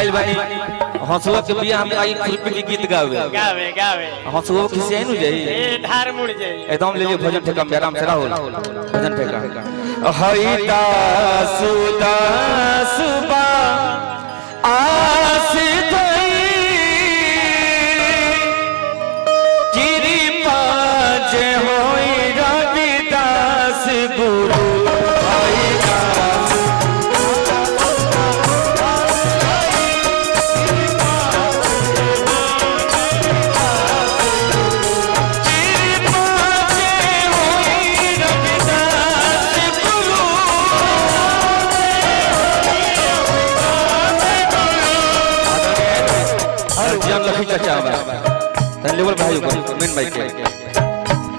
आइल बानी हंसुआ के बिया हम आई खुरपी के गीत गावे गावे गावे हंसुआ किसी आई नु जाई ए धार मुड़ जाई एकदम ले भजन ठेका में आराम से राहुल भजन ठेका हईता सुदा सुबा आस धई कृपा जे होई रविदास गुरु चाचा धन लेवल भाई को मेन भाई के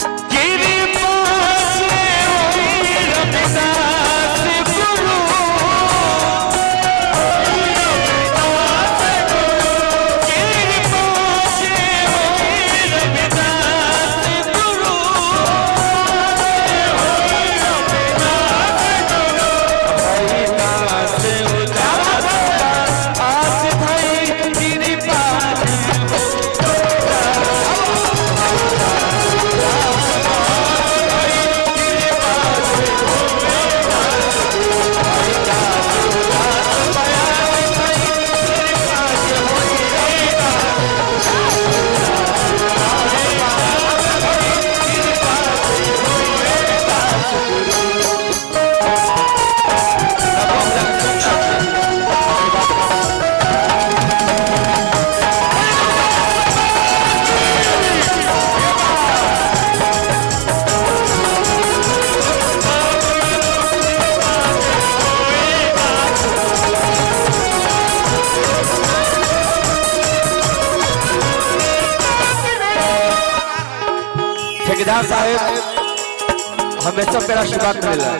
ठेकेदार साहब हमेशा मेरा आशीर्वाद मिलेगा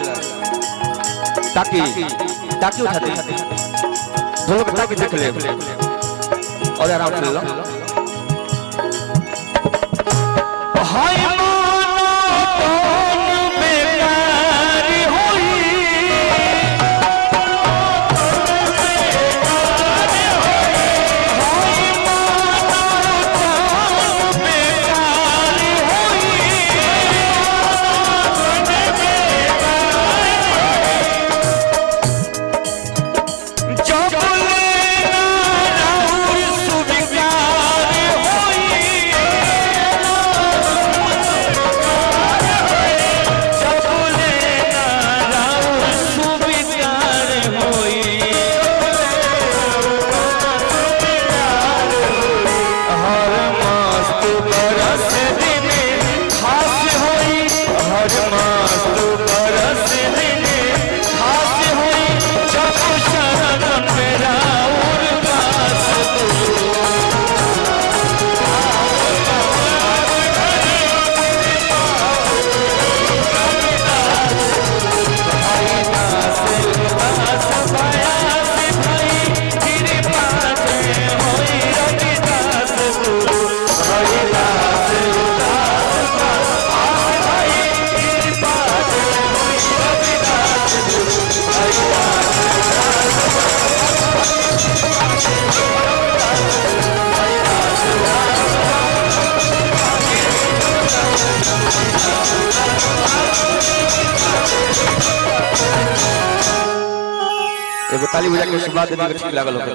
ताकि ताकि उठा दे लोग ताकि देख ले और आराम से लो हाय ताली बजा के आशीर्वाद देने के ठीक लागल हो।